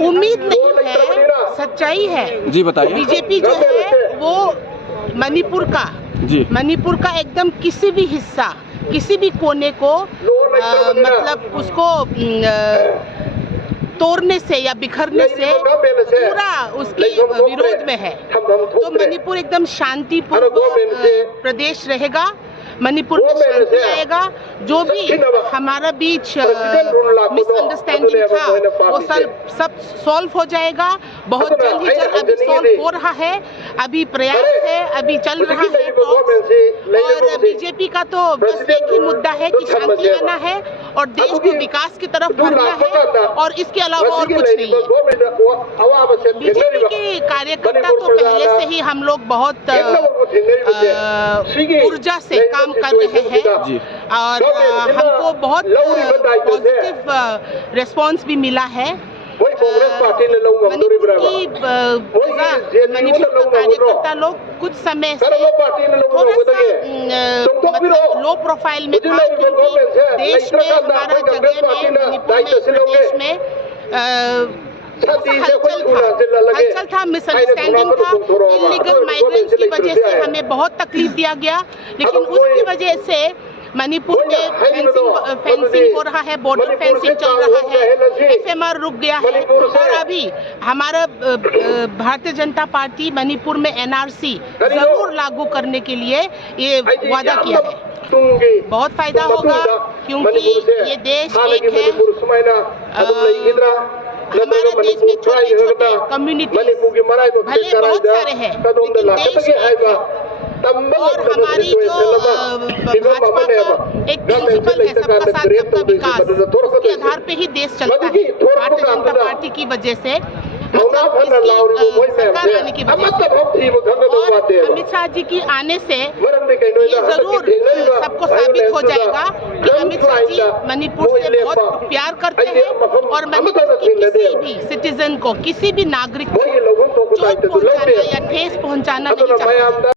उम्मीद नहीं है, सच्चाई है। जी बताइए। बीजेपी जो है वो मणिपुर का एकदम किसी भी हिस्सा, किसी भी कोने को मतलब उसको तोड़ने से या बिखरने से पूरा उसके विरोध में है। तो मणिपुर एकदम शांतिपूर्ण प्रदेश रहेगा। मणिपुर में शांति आएगा। जो भी हमारा बीच मिसअंडरस्टैंडिंग था वो सब सॉल्व हो जाएगा। बहुत जल्द ही जल्द अभी सॉल्व हो रहा है, अभी प्रयास है, अभी चल रहा है टॉक्स। और बीजेपी का तो बस एक ही मुद्दा है कि शांति लाना है और देश को विकास की तरफ बढ़ना है, और इसके अलावा और कुछ नहीं है। बीजेपी के कार्यकर्ता तो पहले से ही हम लोग बहुत ऊर्जा से काम कर रहे हैं और हमको बहुत पॉजिटिव रिस्पांस भी मिला है। मणिपुर का कार्यकर्ता लोग कुछ समय से थोड़ा सा मतलब लो प्रोफाइल में था, क्योंकि देश में हमारा जगह में मणिपुर में प्रदेश में हलचल था, मिसअंडरस्टैंडिंग था, इलीगल माइग्रेंट्स की वजह से हमें बहुत तकलीफ दिया गया। लेकिन उसकी वजह से मणिपुर में फेंसिंग हो रहा है, बॉर्डर फेंसिंग चल रहा है, एफएमआर रुक गया है। और अभी हमारा भारतीय जनता पार्टी मणिपुर में एनआरसी जरूर लागू करने के लिए ये वादा किया है। बहुत फायदा होगा, क्योंकि ये देश एक है। हमारे देश में छोटे छोटे कम्युनिटी भले बहुत सारे हैं, लेकिन देश एक है। और हमारी जो भाजपा का एक प्रिंसिपल है, सबका साथ सबका विकास, उसके आधार पे ही देश चलता है। भारतीय जनता पार्टी की वजह से, मतलब इसकी सरकार आने की वजह से और अमित शाह जी की आने से ये जरूर सबको साबित हो जाएगा कि अमित शाह जी मणिपुर से बहुत प्यार करते हैं और मणिपुर की किसी भी सिटीजन को, किसी भी नागरिक को चोट पहुंचाना या ठेस पहुंचाना नहीं चाहते।